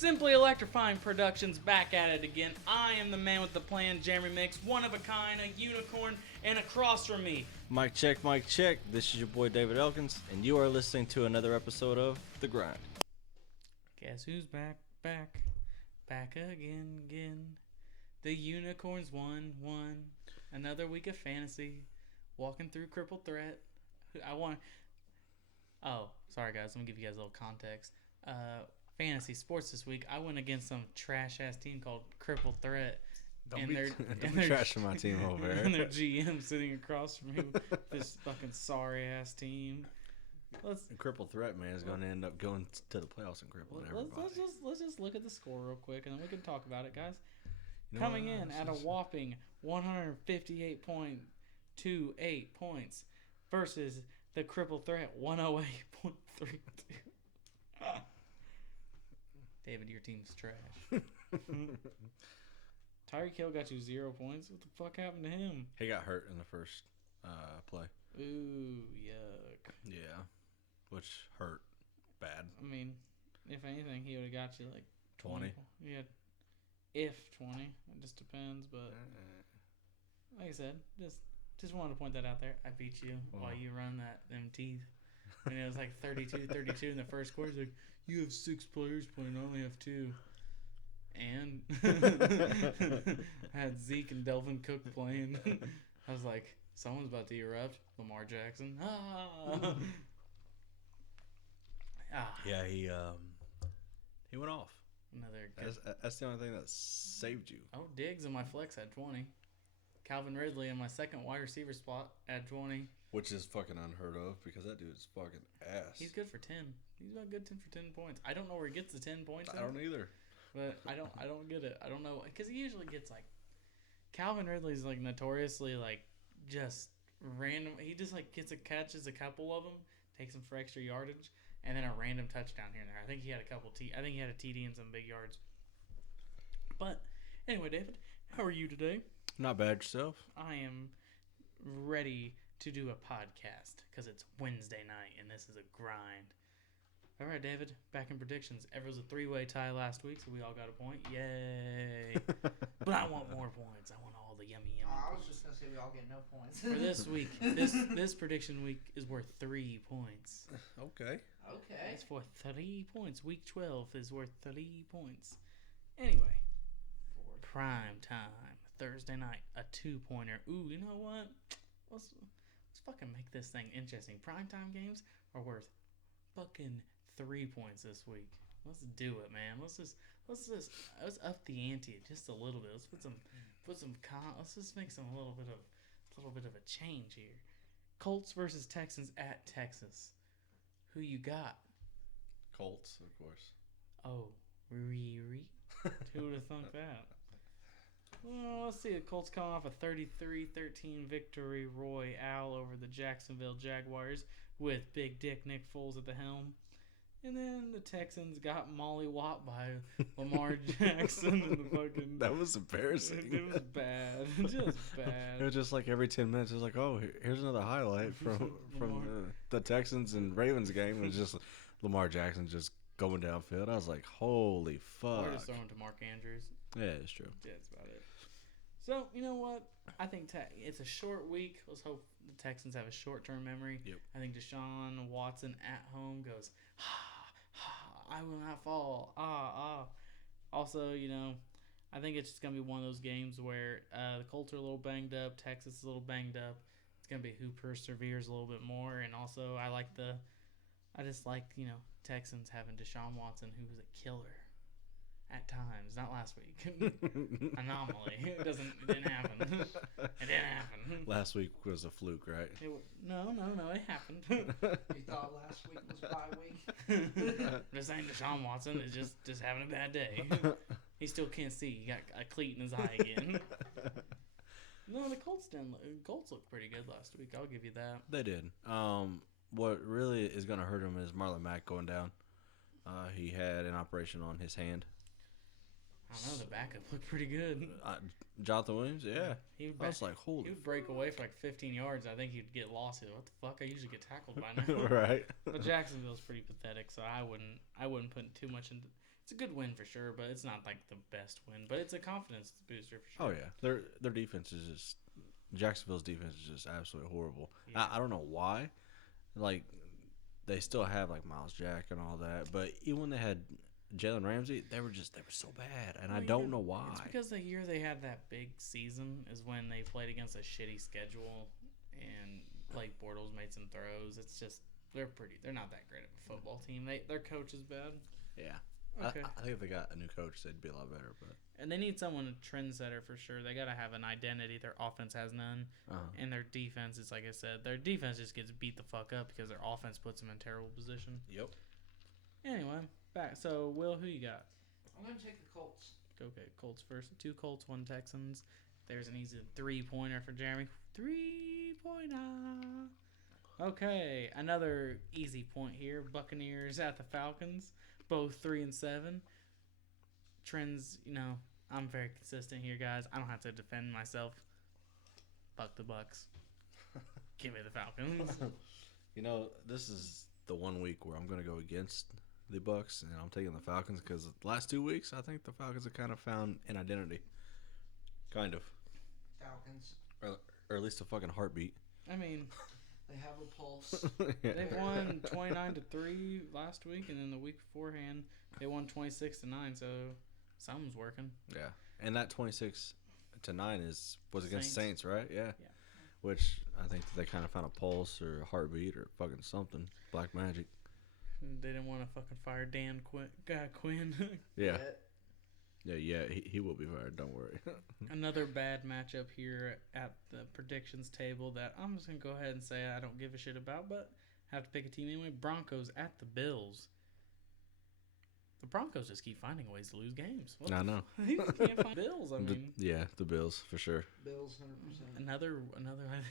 Simply Electrifying Productions back at it again. I am the man with the plan, Jeremy Mix, one of a kind, a unicorn, and across from me. Mic check, mic check. This is your boy David Elkins, and you are listening to another episode of The Grind. Guess who's back again. The unicorns won. Another week of fantasy, walking through Crippled Threat. Oh, sorry guys, let me give you guys a little context. Fantasy sports this week, I went against some trash-ass team called Crippled Threat. Don't be trashing my team over there. And their GM sitting across from me with this fucking sorry-ass team. Crippled Threat, man, is going to end up going to the playoffs and crippling everybody. Let's just look at the score real quick, and then we can talk about it, guys. Coming in at a whopping 158.28 points versus the Crippled Threat 108.32. David, your team's trash. Tyreek Hill got you 0 points. What the fuck happened to him? He got hurt in the first play. Ooh, yuck. Yeah, which hurt bad. I mean, if anything, he would have got you like 20. Yeah, if 20. It just depends, but like I said, just wanted to point that out there. I beat you while you run them teeth. And it was like 32 in the first quarter. It's like, you have 6 players playing, I only have 2. And I had Zeke and Delvin Cook playing. I was like, someone's about to erupt. Lamar Jackson. Yeah, he went off. That's the only thing that saved you. Oh, Diggs in my flex had 20. Calvin Ridley in my second wide receiver spot had 20. Which is fucking unheard of because that dude's fucking ass. He's good for 10. He's about good 10 for 10 points. I don't know where he gets the 10 points. I don't either. But I don't get it. I don't know because he usually gets like Calvin Ridley's like notoriously like just random. He just like catches a couple of them, takes them for extra yardage, and then a random touchdown here and there. I think he had a couple. I think he had a TD and some big yards. But anyway, David, how are you today? Not bad yourself. I am ready to do a podcast because it's Wednesday night and this is a grind. All right, David, back in predictions. It was a 3-way tie last week, so we all got a point. Yay. But I want more points. I want all the yummy I was points. just going to say we all get no points. For this week, this prediction week is worth 3 points. Okay. It's for 3 points. Week 12 is worth 3 points. Anyway, prime time, Thursday night, a 2-pointer. Ooh, you know what? Let's fucking make this thing interesting. Primetime games are worth fucking 3 points this week. Let's do it, man. Let's up the ante just a little bit. Let's let's just make a little bit of a change here. Colts versus Texans at Texas. Who you got? Colts, of course. Oh, Riri. Who would have thunk that? Well, let's see. The Colts coming off a 33-13 victory royale over the Jacksonville Jaguars with Big Dick Nick Foles at the helm. And then the Texans got mollywopped by Lamar Jackson and the fucking... That was embarrassing. It was bad. Just bad. It was just like every 10 minutes, it was like, oh, here's another highlight from the Texans and Ravens game. It was just Lamar Jackson just going downfield. I was like, holy fuck. Or just throwing to Mark Andrews. Yeah, it's true. Yeah, that's about it. So, you know what? I think it's a short week. Let's hope the Texans have a short-term memory. Yep. I think Deshaun Watson at home goes, I will not fall. Also, you know, I think it's just going to be one of those games where the Colts are a little banged up. Texas is a little banged up. It's going to be who perseveres a little bit more. And also, I just like, you know, Texans having Deshaun Watson, who was a killer. At times, not last week. Anomaly. It didn't happen. It didn't happen. Last week was a fluke, right? No, it happened. You thought last week was bye week? Just saying Deshaun Watson is just having a bad day. He still can't see. He got a cleat in his eye again. No, the Colts looked pretty good last week. I'll give you that. They did. What really is going to hurt him is Marlon Mack going down. He had an operation on his hand. I don't know. The backup looked pretty good. Jonathan Williams, yeah. He I was like, he holy. would break away for like 15 yards. I think he'd get lost. He'd go, what the fuck? I usually get tackled by now. Right. But Jacksonville's pretty pathetic, so I wouldn't put too much into. It's a good win for sure, but it's not like the best win. But it's a confidence booster for sure. Oh yeah, their defense is just Jacksonville's defense is just absolutely horrible. Yeah. I don't know why. Like they still have like Myles Jack and all that, but even when they had Jalen Ramsey, they were so bad, and I Well, don't yeah, know why. It's because the year they had that big season is when they played against a shitty schedule, and Blake Bortles made some throws. It's just they're not that great of a football team. Their coach is bad. Yeah. Okay. I think if they got a new coach, they'd be a lot better. But And they need someone a trendsetter for sure. They gotta have an identity. Their offense has none, and their defense is like I said. Their defense just gets beat the fuck up because their offense puts them in terrible position. Yep. Anyway, back. So Will, who you got? I'm gonna take the Colts. Okay, Colts first. 2 Colts, 1 Texans. There's an easy 3-pointer for Jeremy. 3-pointer. Okay, another easy point here. Buccaneers at the Falcons, both 3-7. Trends, I'm very consistent here, guys. I don't have to defend myself. Fuck the Bucks. Give me the Falcons. This is the 1 week where I'm going to go against the Bucks, and I'm taking the Falcons because the last 2 weeks, I think the Falcons have kind of found an identity. Kind of. Falcons. Or at least a fucking heartbeat. I mean, they have a pulse. they won 29-3 last week, and then the week beforehand, they won 26-9, so something's working. Yeah. And that 26-9 was against Saints, right? Yeah. Yeah. Which I think they kind of found a pulse or a heartbeat or fucking something. Black magic. They didn't want to fucking fire Dan Quinn. Yeah. Yeah, he will be fired. Don't worry. Another bad matchup here at the predictions table that I'm just going to go ahead and say I don't give a shit about, but have to pick a team anyway. Broncos at the Bills. The Broncos just keep finding ways to lose games. I know. They just can't find Bills. I mean, the Bills for sure. Bills, 100%. another. I think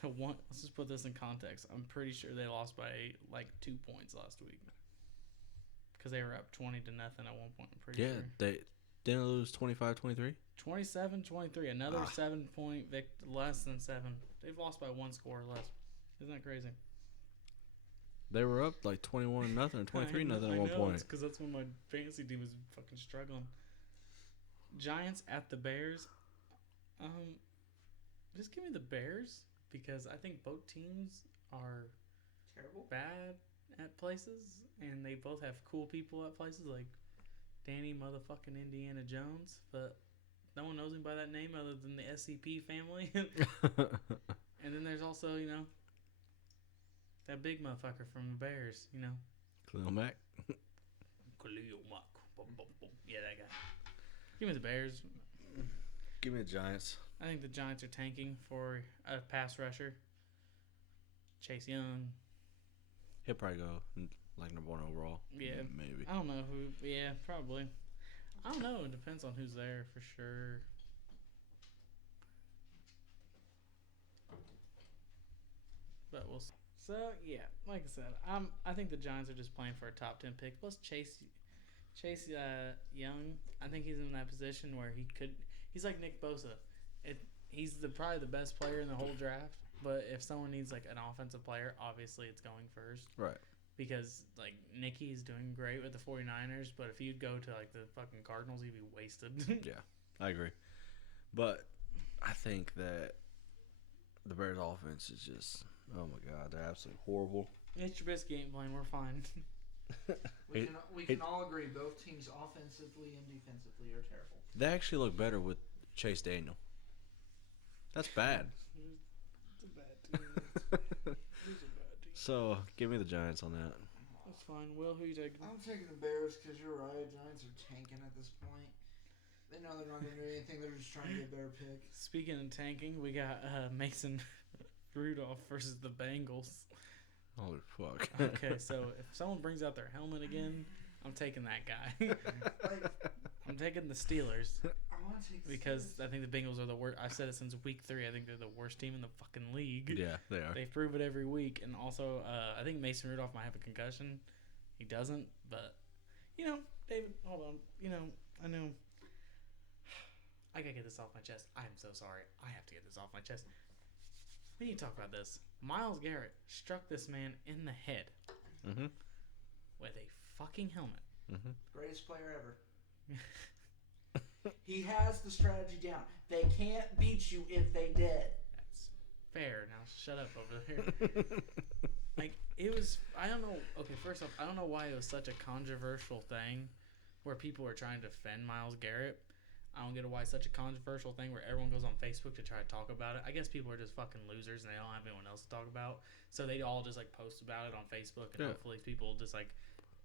the one. Let's just put this in context. I'm pretty sure they lost by like 2 points last week because they were up 20-0 at one point. I'm pretty sure. They didn't lose 25-23. 27-23. Another 7-point less than 7. They've lost by 1 score or less. Isn't that crazy? They were up like 21-0 or 23-0 at one point. Because that's when my fantasy team was fucking struggling. Giants at the Bears. Just give me the Bears because I think both teams are Terrible. bad at places, and they both have cool people at places like Danny motherfucking Indiana Jones, but no one knows him by that name other than the SCP family. And then there's also, that big motherfucker from the Bears, Khalil Mack. Khalil Mack. Yeah, that guy. Give me the Bears. Give me the Giants. I think the Giants are tanking for a pass rusher. Chase Young. He'll probably go like number 1 overall. Yeah. Maybe. I don't know who. Yeah, probably. I don't know. It depends on who's there for sure. But we'll see. So, yeah, like I said, I think the Giants are just playing for a top 10 pick. Plus, Chase Young, I think he's in that position where he's like Nick Bosa. He's probably the best player in the whole draft. But if someone needs like an offensive player, obviously it's going first. Right. Because like Nicky's doing great with the 49ers, but if you'd go to like the fucking Cardinals, he'd be wasted. Yeah, I agree. But I think that the Bears' offense is just, oh my God, they're absolutely horrible. It's your best game plan. We're fine. We can all agree both teams offensively and defensively are terrible. They actually look better with Chase Daniel. That's bad. It's a bad team. It's a bad team. So, give me the Giants on that. That's fine. Will, who you taking? I'm taking the Bears because you're right. Giants are tanking at this point. They know they're not going to do anything. They're just trying to get a better pick. Speaking of tanking, we got Mason Rudolph versus the Bengals. Holy fuck. Okay, so if someone brings out their helmet again, I'm taking that guy. I'm taking the Steelers. I want to take the Because Steelers. I think the Bengals are the worst. I've said it since week 3. I think they're the worst team in the fucking league. Yeah, they are. They prove it every week. And also, I think Mason Rudolph might have a concussion. He doesn't, but, David, hold on. I know I gotta get this off my chest. I'm so sorry. I have to get this off my chest. We need to talk about this. Myles Garret struck this man in the head with a fucking helmet. Greatest player ever. He has the strategy down. They can't beat you if they did. That's fair. Now shut up over there. Like, it was, I don't know. Okay, first off, I don't know why it was such a controversial thing where people were trying to defend Myles Garret. I don't get why it's such a controversial thing where everyone goes on Facebook to try to talk about it. I guess people are just fucking losers and they don't have anyone else to talk about. So they all just, like, post about it on Facebook and hopefully people just, like,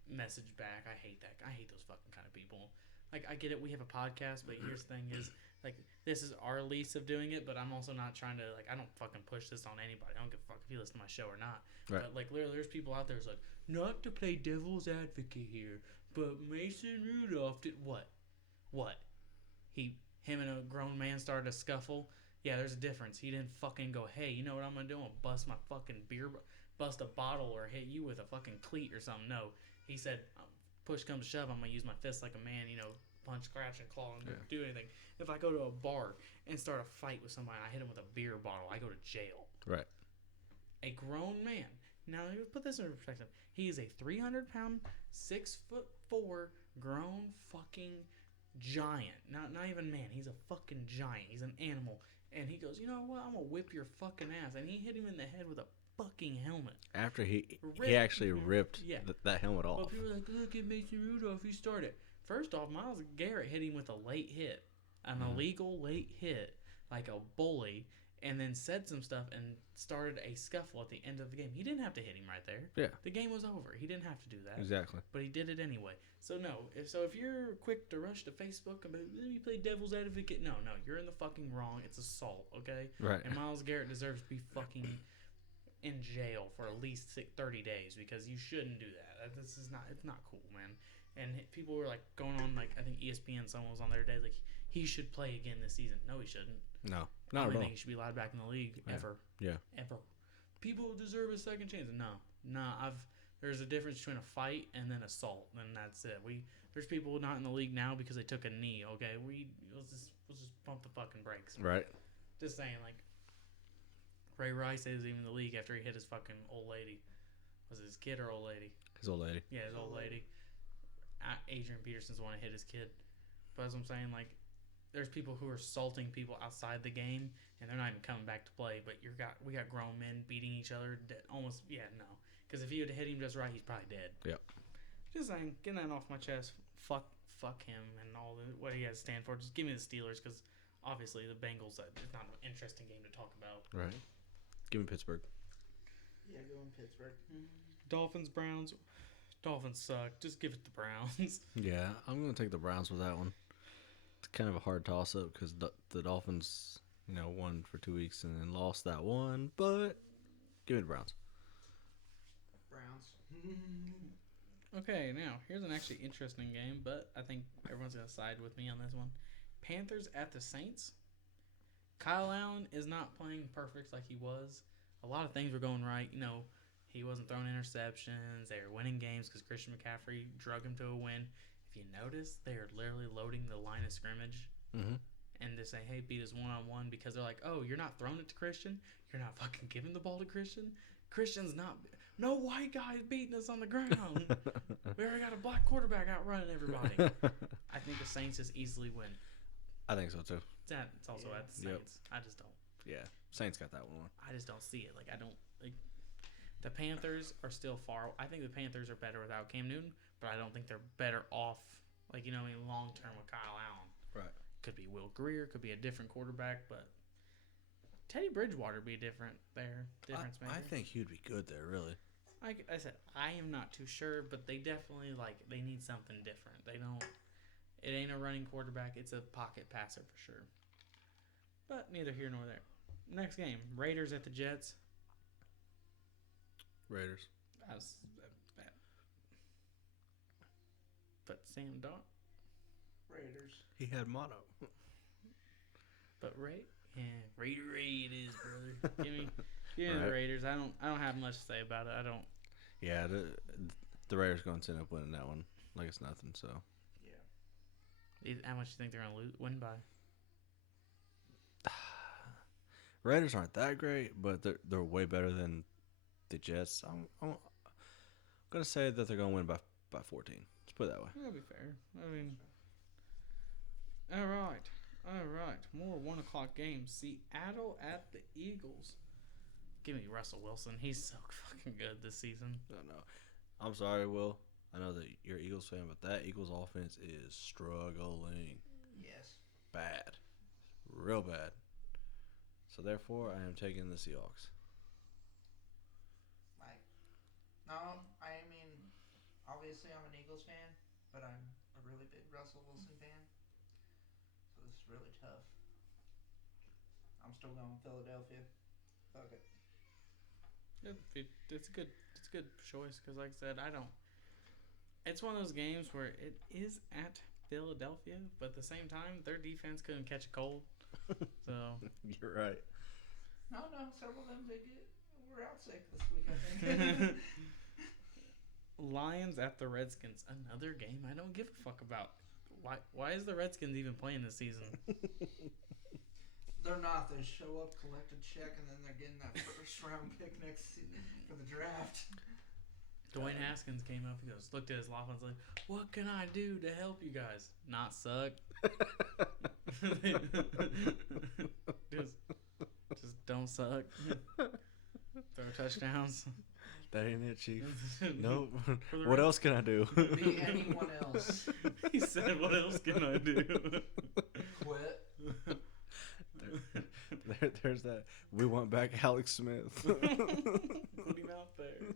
message back. I hate that. I hate those fucking kind of people. Like, I get it. We have a podcast, but here's the thing is, like, this is our lease of doing it, but I'm also not trying to, like, I don't fucking push this on anybody. I don't give a fuck if you listen to my show or not. Right. But, like, literally, there's people out there who's like, not to play devil's advocate here, but Mason Rudolph did what? What? Him and a grown man started a scuffle. Yeah, there's a difference. He didn't fucking go, hey, you know what I'm gonna do? I'm gonna bust my fucking bust a bottle or hit you with a fucking cleat or something. No. He said, push comes to shove, I'm gonna use my fist like a man, you know, punch, scratch, and claw, and do anything. If I go to a bar and start a fight with somebody, I hit him with a beer bottle, I go to jail. Right. A grown man. Now, put this in perspective. He is a 300-pound, 6'4" grown fucking giant. Not even man. He's a fucking giant. He's an animal. And he goes, you know what? I'm gonna whip your fucking ass. And he hit him in the head with a fucking helmet. After he actually ripped that helmet off. Well, people are like, look at Mason Rudolph. He started. First off, Myles Garret hit him with a late hit. An illegal late hit. Like a bully. And then said some stuff and started a scuffle at the end of the game. He didn't have to hit him right there. Yeah. The game was over. He didn't have to do that. Exactly. But he did it anyway. So no. If you're quick to rush to Facebook and be, let me play devil's advocate. No. You're in the fucking wrong. It's assault, okay? Right. And Myles Garret deserves to be fucking in jail for at least 30 days because you shouldn't do that. This is not. It's not cool, man. And people were like going on, like, I think ESPN, someone was on there today, like, he should play again this season. No, he shouldn't. No, I not don't at all. think he should be allowed back in the league ever. Yeah. Ever. People deserve a second chance. No. There's a difference between a fight and then assault, and that's it. There's people not in the league now because they took a knee. Okay, let's just pump the fucking brakes. Right. Just saying, like, Ray Rice is even in the league after he hit his fucking old lady. Was it his kid or old lady? His old lady. Yeah, his old lady. Adrian Peterson's the one that hit his kid. But as I'm saying, like, there's people who are assaulting people outside the game, and they're not even coming back to play. But we got grown men beating each other. Almost, no. Because if he had hit him just right, he's probably dead. Yep. Just saying, getting that off my chest. Fuck him and all what he has to stand for. Just give me the Steelers, because obviously the Bengals, it's not an interesting game to talk about. Right. Give me Pittsburgh. Yeah, go in Pittsburgh. Dolphins, Browns. Dolphins suck. Just give it the Browns. Yeah, I'm going to take the Browns with that one. It's kind of a hard toss-up because the Dolphins, won for 2 weeks and then lost that one. But give me the Browns. Browns. Okay, now, here's an actually interesting game, but I think everyone's going to side with me on this one. Panthers at the Saints. Kyle Allen is not playing perfect like he was. A lot of things were going right. He wasn't throwing interceptions. They were winning games because Christian McCaffrey drug him to a win. If you notice, they are literally loading the line of scrimmage and they say, hey, beat us one-on-one, because they're like, oh, you're not throwing it to Christian? You're not fucking giving the ball to Christian? Christian's not... No white guy beating us on the ground. We already got a black quarterback out running everybody. I think the Saints just easily win. I think so, too. It's also at the Saints. Yep. I just don't. Yeah, Saints got that one. I just don't see it. Like, I don't... Like, the Panthers are still far... I think the Panthers are better without Cam Newton, but I don't think they're better off, long-term with Kyle Allen. Right. Could be Will Greer, could be a different quarterback, but Teddy Bridgewater would be different there. I think he would be good there, really. Like I said, I am not too sure, but they definitely, they need something different. They don't... It ain't a running quarterback. It's a pocket passer for sure. But neither here nor there. Next game, Raiders at the Jets. Raiders. But Sam Darnold. Raiders. He had mono. But Raiders, brother. Give me the Raiders. I don't have much to say about it. I don't. Yeah, the Raiders going to end up winning that one like it's nothing. So. Yeah. How much do you think they're gonna win by? Raiders aren't that great, but they're way better than the Jets. I'm gonna say that they're gonna win by 14. Let's put it that way. That'll be fair. I mean, all right. More 1:00 games. Seattle at the Eagles. Give me Russell Wilson. He's so fucking good this season. I don't know. I'm sorry, Will. I know that you're an Eagles fan, but that Eagles offense is struggling. Yes. Bad. Real bad. So, therefore, I am taking the Seahawks. No, I mean, obviously I'm an Eagles fan, but I'm a really big Russell Wilson fan. So this is really tough. I'm still going Philadelphia. Fuck it. It's a good choice because, like I said, I don't. It's one of those games where it is at Philadelphia, but at the same time, their defense couldn't catch a cold. So You're right. No, several of them were out sick this week, I think. Lions at the Redskins. Another game I don't give a fuck about. Why is the Redskins even playing this season? They're not. They show up, collect a check, and then they're getting that first round pick next season for the draft. Dwayne Haskins came up. He goes, looked at his offense like, "What can I do to help you guys? Not suck. just don't suck. Throw touchdowns." That ain't it, Chief. Nope. What else can I do? Be anyone else. He said, "What else can I do?" Quit. There's that. We want back Alex Smith. Put him out there.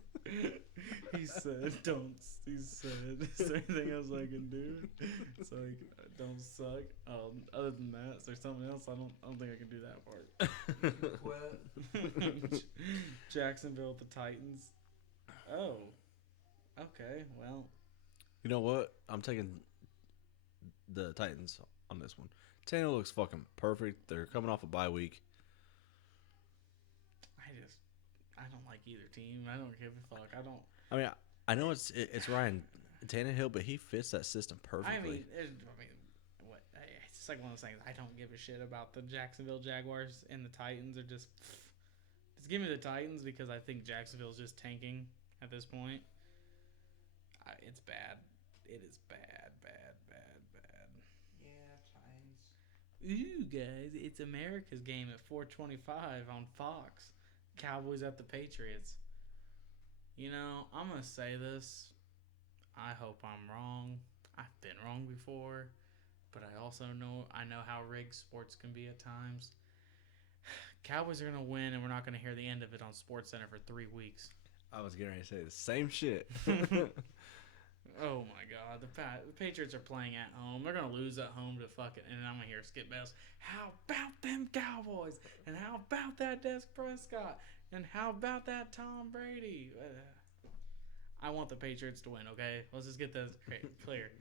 He said, "Don't." He said, "Is there anything else I can do?" So don't suck. Other than that, is there something else? I don't think I can do that part. Quit. Jacksonville at the Titans. Oh, okay. Well, You know what? I'm taking the Titans on this one. Tannehill looks fucking perfect. They're coming off a bye week. I don't like either team. I don't give a fuck. I mean, I know it's Ryan Tannehill, but he fits that system perfectly. I mean, what? It's just like one of those things. I don't give a shit about the Jacksonville Jaguars and the Titans. Are just give me the Titans because I think Jacksonville's just tanking at this point. It's bad. It is bad. Yeah, Titans. Ooh, guys, it's America's game at 4:25 on Fox. Cowboys at the Patriots. You know, I'm gonna say this. I hope I'm wrong. I've been wrong before, but I also know how rigged sports can be at times. Cowboys are gonna win, and we're not gonna hear the end of it on SportsCenter for 3 weeks. I was getting ready to say the same shit. Oh my God, the Patriots are playing at home. They're gonna lose at home to fucking, and I'm gonna hear Skip Bayless. How about them Cowboys? And how about that Dak Prescott? And how about that Tom Brady? I want the Patriots to win. Okay, let's just get this clear.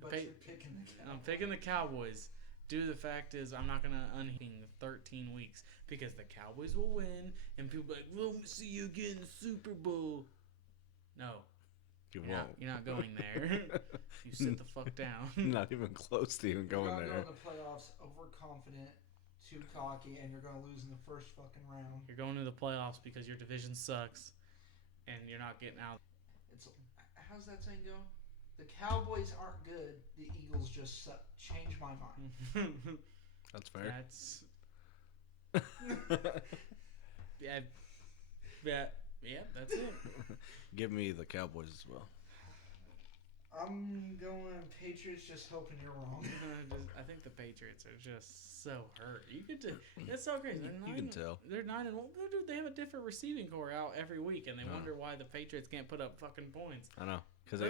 But you're picking the Cowboys. I'm picking the Cowboys. Due to the fact is, I'm not gonna unhing 13 weeks because the Cowboys will win, and people be like, "We'll see you again in the Super Bowl." No. You're not going there. You sit the fuck down. Not even close to even going You're there. going to the playoffs overconfident, too cocky, and you're going to lose in the first fucking round. You're going to the playoffs because your division sucks, and you're not getting out. How's that saying go? The Cowboys aren't good. The Eagles just suck. Change my mind. That's fair. Yeah, that's it. Give me the Cowboys as well. I'm going Patriots, just hoping you're wrong. I think the Patriots are just so hurt. It's so crazy. You can tell. They're 9-1. Dude, they have a different receiving core out every week, and they wonder why the Patriots can't put up fucking points. I know, because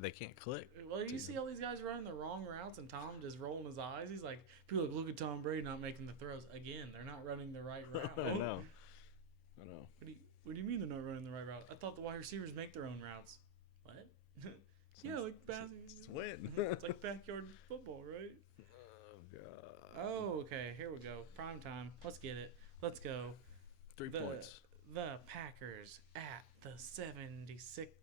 they can't click. Well, you see all these guys running the wrong routes, and Tom just rolling his eyes. He's like, people look at Tom Brady not making the throws. Again, they're not running the right route. I know. What do you mean they're not running the right route? I thought the wide receivers make their own routes. What? Yeah, like It's win. It's like backyard football, right? Oh God. Oh, okay. Here we go. Prime time. Let's get it. Let's go. 3 points. The Packers at the 76.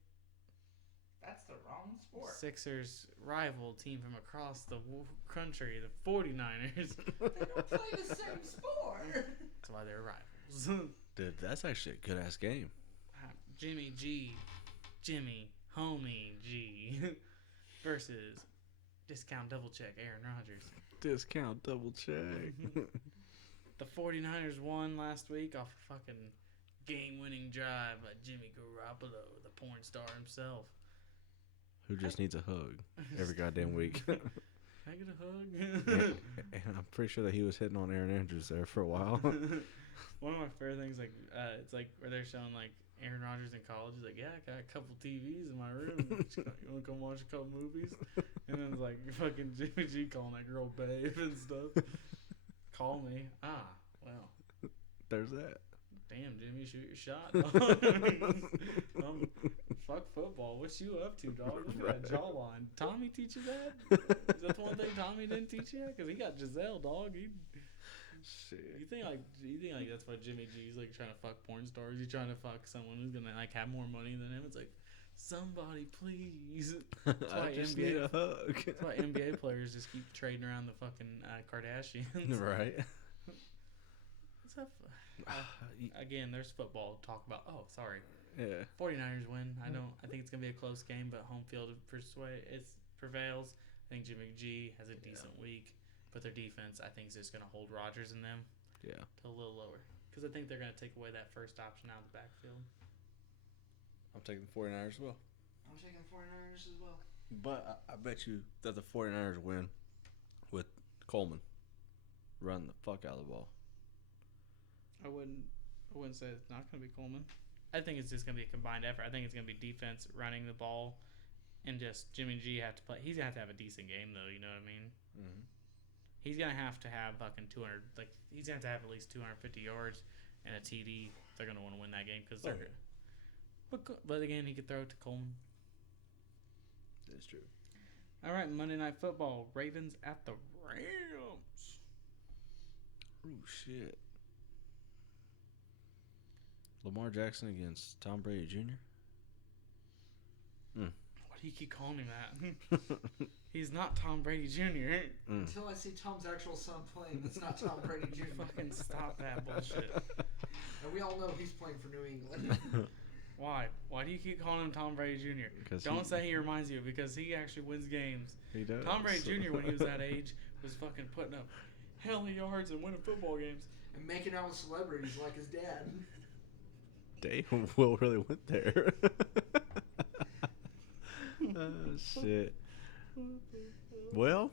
That's the wrong sport. Sixers rival team from across the country, the 49ers. They don't play the same sport. That's why they're rivals. Dude, that's actually a good ass game. Jimmy G, Jimmy Homie G versus Discount Double Check Aaron Rodgers. Discount double check. The 49ers won last week off a fucking game-winning drive by Jimmy Garoppolo, the porn star himself. Who just needs a hug every goddamn week. Can I get a hug? And I'm pretty sure that he was hitting on Aaron Andrews there for a while. One of my favorite things, like, it's like where they're showing like Aaron Rodgers in college. He's like, yeah, I got a couple TVs in my room. You want to come watch a couple movies? And then it's like fucking Jimmy G calling that girl babe and stuff. Call me. Well. There's that. Damn, Jimmy, shoot your shot, dog. Fuck football. What you up to, dog? Look at that jawline. Tommy teach you that? Is that the one thing Tommy didn't teach you? Because he got Giselle, dog. Shit. You think like that's why Jimmy G's like trying to fuck porn stars? He's trying to fuck someone who's gonna like have more money than him. It's like, somebody please. I just need a hug. That's why NBA players just keep trading around the fucking Kardashians. Right. What's up? Again, there's football to talk about. Oh, sorry. Yeah. 49ers win. I think it's gonna be a close game, but home field prevails. I think Jimmy G has a decent week, but their defense, I think, is just gonna hold Rodgers and them. Yeah. To a little lower, because I think they're gonna take away that first option out of the backfield. I'm taking the 49ers as well. I'm taking 49ers as well. But I bet you that the 49ers win with Coleman running the fuck out of the ball. I wouldn't say it's not going to be Coleman. I think it's just going to be a combined effort. I think it's going to be defense running the ball, and just Jimmy G have to play. He's going to have a decent game, though. You know what I mean? Mm-hmm. He's going to have fucking 200. Like, he's going to have at least 250 yards and a TD. They're going to want to win that game because they're. But again, he could throw it to Coleman. That's true. All right, Monday Night Football. Ravens at the Rams. Oh shit. Lamar Jackson against Tom Brady Jr. Why do you keep calling him that? He's not Tom Brady Jr. Until I see Tom's actual son playing, that's not Tom Brady Jr. Fucking stop that bullshit. And we all know he's playing for New England. Why? Why do you keep calling him Tom Brady Jr.? Don't say he reminds you, because he actually wins games. He does. Tom Brady Jr., when he was that age, was fucking putting up hell of yards and winning football games. And making out with celebrities like his dad. Damn, Will really went there. Oh, shit. Well.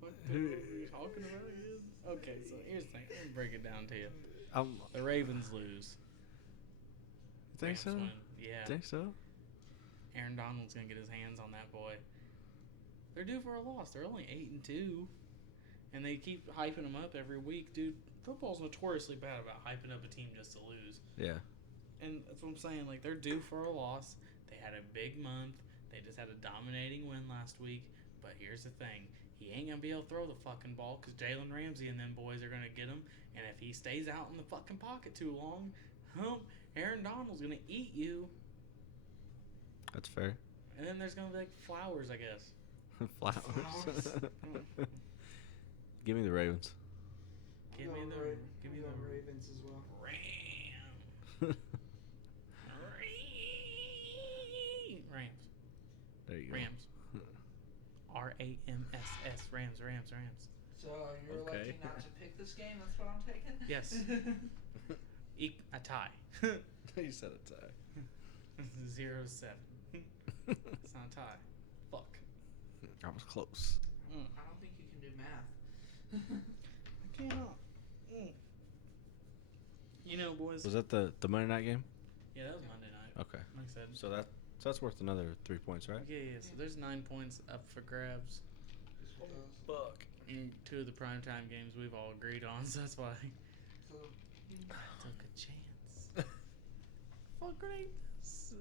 What the fuck are you talking about again? Okay, so here's the thing. Let me break it down to you. The Ravens lose. You think Rams so? win. Yeah. Think so? Aaron Donald's going to get his hands on that boy. They're due for a loss. They're only 8-2. And they keep hyping them up every week. Dude, football's notoriously bad about hyping up a team just to lose. Yeah. And that's what I'm saying. Like, they're due for a loss. They had a big month. They just had a dominating win last week. But here's the thing. He ain't going to be able to throw the fucking ball because Jalen Ramsey and them boys are going to get him. And if he stays out in the fucking pocket too long, Aaron Donald's going to eat you. That's fair. And then there's going to be like Flowers, I guess. Flowers. Give me the Ravens. Give me the Ravens as well. Rams. Rams. There you go. Rams. RAMSS. Rams. So you're Okay. electing not to pick this game? That's what I'm taking? Yes. A tie. You said a tie. 0-7. It's not a tie. Fuck. I was close. I don't think you can do math. I cannot. You know, boys. Was that the Monday night game? Yeah, that was Monday night. Okay. Like I said. So that's worth another 3 points, right? Yeah. So there's 9 points up for grabs. Fuck. In 2 of the primetime games we've all agreed on, so that's why So, I took a chance. Fuck greatness.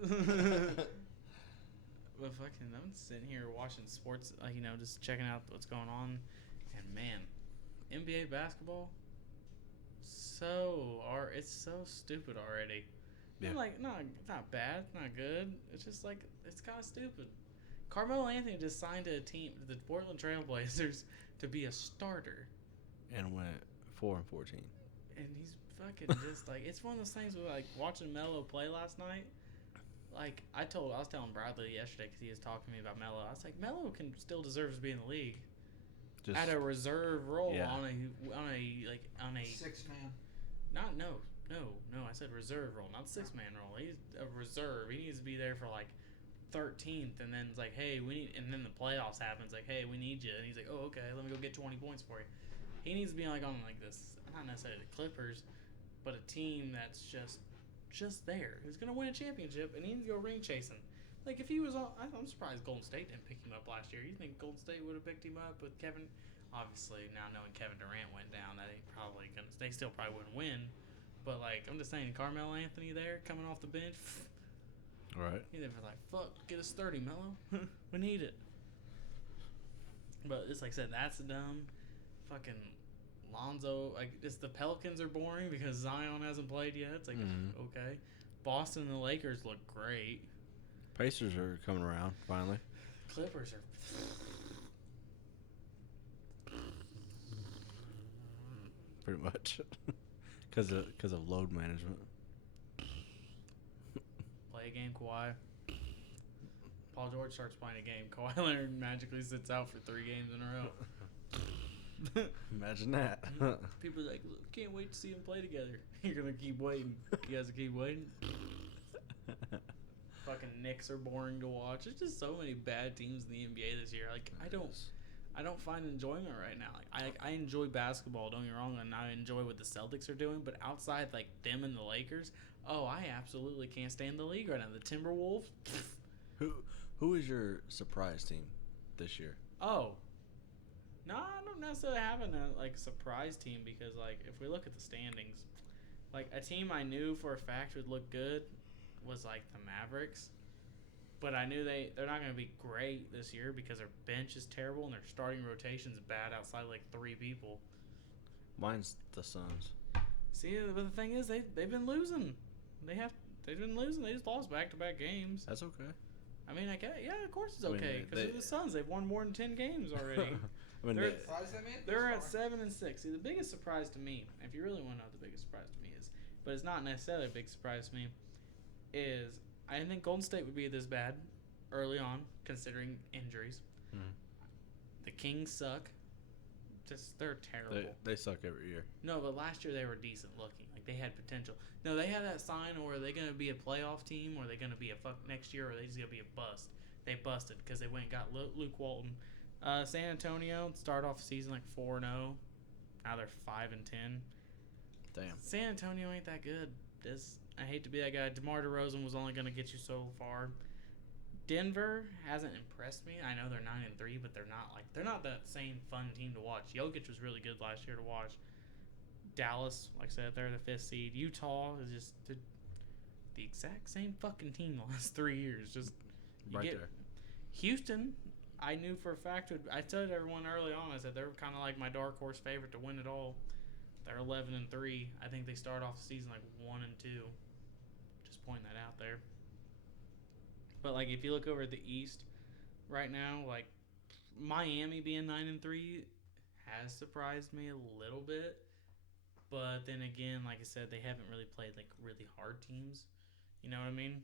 But fucking, I'm sitting here watching sports, just checking out what's going on, and man, NBA basketball, it's so stupid already. Yeah. I'm like, no, it's not bad, it's not good. It's just like, it's kind of stupid. Carmelo Anthony just signed to a team, the Portland Trailblazers, to be a starter. And 4-14. And he's fucking just like, it's one of those things where, like, watching Melo play last night. Like, I was telling Bradley yesterday because he was talking to me about Melo. I was like, Melo still deserves to be in the league. Just At a reserve role yeah. on a 6-man. no. I said reserve role, not 6-man role. He's a reserve. He needs to be there for like 13th, and then it's like, hey, and then the playoffs happens. Like, hey, we need you, and he's like, oh, okay, let me go get 20 points for you. He needs to be like on like this, not necessarily the Clippers, but a team that's just there. Who's gonna win a championship, and he needs to go ring chasing. Like, if he was on, I'm surprised Golden State didn't pick him up last year. You think Golden State would have picked him up with Kevin? Obviously, now knowing Kevin Durant went down, that ain't probably gonna. They still probably wouldn't win. But like, I'm just saying, Carmelo Anthony there coming off the bench. right. He's there for like, fuck, get us 30, Melo. We need it. But it's like I said, that's dumb. Fucking Lonzo, like, just the Pelicans are boring because Zion hasn't played yet. It's like, okay. Boston and the Lakers look great. Pacers are coming around finally. Clippers are. Pretty much. Because of load management. Play a game, Kawhi. Paul George starts playing a game. Kawhi Leonard magically sits out for 3 games in a row. Imagine that. People are like, can't wait to see them play together. You're going to keep waiting. You guys keep waiting. Fucking Knicks are boring to watch. There's just so many bad teams in the NBA this year. Like, I don't find enjoyment right now. Like, I enjoy basketball, don't get me wrong, and I enjoy what the Celtics are doing, but outside, like, them and the Lakers, I absolutely can't stand the league right now. The Timberwolves. Who is your surprise team this year? Oh. No, I don't necessarily have a surprise team because, like, if we look at the standings, like, a team I knew for a fact would look good was, like, the Mavericks. But I knew they're not going to be great this year because their bench is terrible and their starting rotation's bad outside, like, 3 people. Mine's the Suns. See, but the thing is, they've been losing. They've been losing. They just lost back-to-back games. That's okay. I mean, of course it's okay because of the Suns. They've won more than 10 games already. I mean, they're at 7-6. See, the biggest surprise to me, if you really want to know what the biggest surprise to me is, but it's not necessarily a big surprise to me, is I didn't think Golden State would be this bad early on, considering injuries. The Kings suck. They're terrible. They suck every year. No, but last year they were decent looking. Like, they had potential. No, they had that sign, or are they going to be a playoff team, or are they going to be a fuck next year, or are they just going to be a bust? They busted because they went and got Luke Walton. San Antonio started off the season like 4-0. Now they're 5-10. Damn. San Antonio ain't that good. I hate to be that guy. DeMar DeRozan was only going to get you so far. Denver hasn't impressed me. I know they're 9-3, but they're not that same fun team to watch. Jokic was really good last year to watch. Dallas, like I said, they're the 5th seed. Utah is just the exact same fucking team the last 3 years. Just right there. Houston, I knew for a fact. I told everyone early on, I said they were kind of like my dark horse favorite to win it all. They're 11-3. I think they start off the season like 1-2. Just pointing that out there. But like if you look over at the East right now, like Miami being 9-3 has surprised me a little bit. But then again, like I said, they haven't really played like really hard teams. You know what I mean?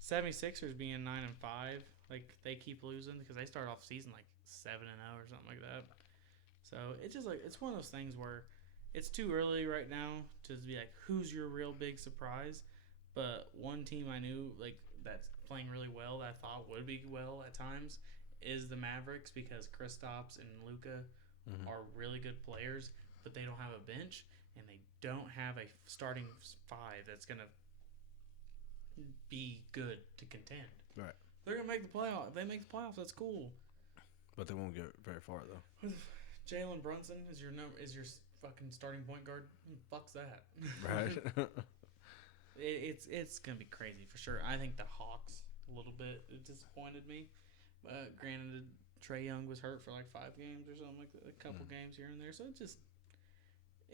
76ers being 9-5, like they keep losing because they start off the season like 7-0 or something like that. So it's just like it's one of those things where it's too early right now to be like, who's your real big surprise? But one team I knew like that's playing really well that I thought would be well at times is the Mavericks because Kristaps and Luka are really good players, but they don't have a bench and they don't have a starting 5 that's gonna be good to contend. Right. They're gonna make the playoffs. If they make the playoffs, that's cool. But they won't get very far though. Jalen Brunson is your fucking starting point guard. Who the fuck's that? Right. It's gonna be crazy for sure. I think the Hawks a little bit disappointed me. Granted, Trae Young was hurt for like 5 games or something like that, a couple games here and there. So it just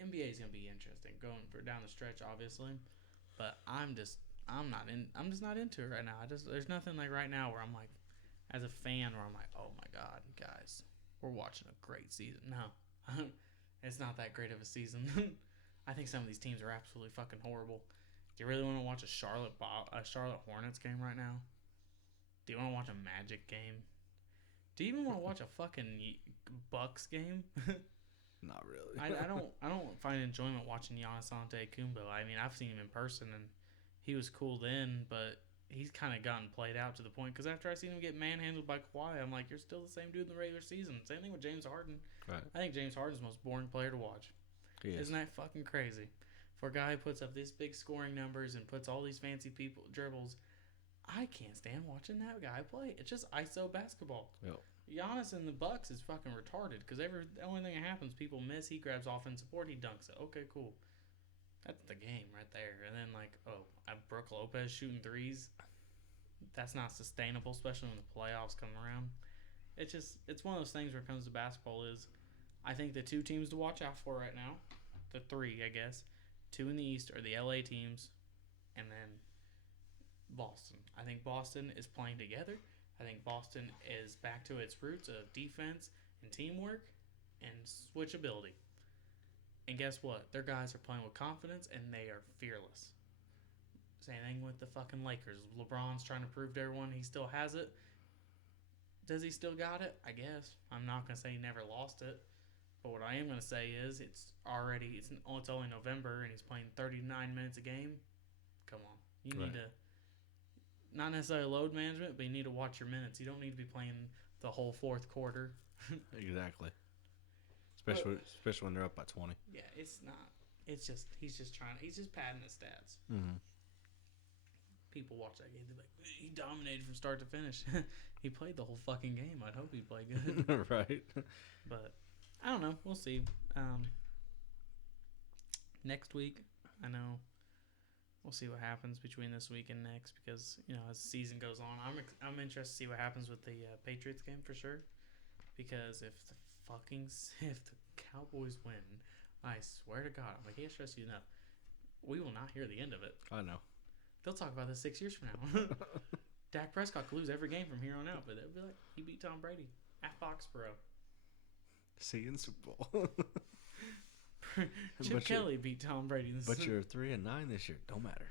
NBA is gonna be interesting going for down the stretch, obviously. But I'm just not into it right now. There's nothing like right now where I'm like, as a fan, where I'm like, oh my god, guys, we're watching a great season. No, It's not that great of a season. I think some of these teams are absolutely fucking horrible. Do you really want to watch a Charlotte Hornets game right now? Do you want to watch a Magic game? Do you even want to watch a fucking Bucks game? Not really. I don't find enjoyment watching Giannis Antetokounmpo. I mean, I've seen him in person and he was cool then, but he's kind of gotten played out to the point. Because after I seen him get manhandled by Kawhi, I'm like, you're still the same dude in the regular season. Same thing with James Harden. Right. I think James Harden's the most boring player to watch. He is. Isn't that fucking crazy? For a guy who puts up this big scoring numbers and puts all these fancy people dribbles, I can't stand watching that guy play. It's just ISO basketball. Yep. Giannis in the Bucks is fucking retarded because the only thing that happens, people miss. He grabs offensive board, he dunks it. Okay, cool. That's the game right there. And then Brook Lopez shooting threes. That's not sustainable, especially when the playoffs come around. It's one of those things where it comes to basketball is, I think the two teams to watch out for right now, the three, I guess, two in the East are the LA teams, and then Boston. I think Boston is playing together. I think Boston is back to its roots of defense and teamwork and switchability. And guess what? Their guys are playing with confidence and they are fearless. Same thing with the fucking Lakers. LeBron's trying to prove to everyone he still has it. Does he still got it? I guess. I'm not going to say he never lost it. But what I am going to say is it's only November and he's playing 39 minutes a game. Come on. You need to, not necessarily load management, but you need to watch your minutes. You don't need to be playing the whole fourth quarter. Exactly. Especially when they're up by 20. Yeah, it's not. It's just, he's just padding his stats. Mm-hmm. People watch that game, they're like, he dominated from start to finish. He played the whole fucking game. I'd hope he played good. Right. But I don't know. We'll see. Next week, I know we'll see what happens between this week and next because, as the season goes on, I'm interested to see what happens with the Patriots game for sure. Because if the Cowboys win, I swear to God, I can't stress you enough, we will not hear the end of it. I know. They'll talk about this 6 years from now. Dak Prescott could lose every game from here on out, but they'll be like, he beat Tom Brady at Foxborough. See you in Super Bowl. Chip Kelly beat Tom Brady. But you're 3-9 this year. Don't matter.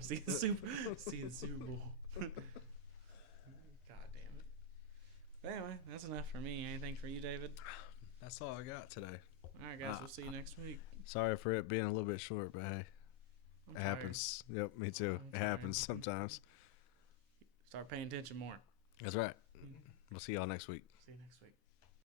See the Super Bowl. God damn it. But anyway, that's enough for me. Anything for you, David? That's all I got today. All right, guys. We'll see you next week. Sorry for it being a little bit short, but hey, it happens. Yep, me too. It happens sometimes. Start paying attention more. That's right. We'll see y'all next week. See you next week.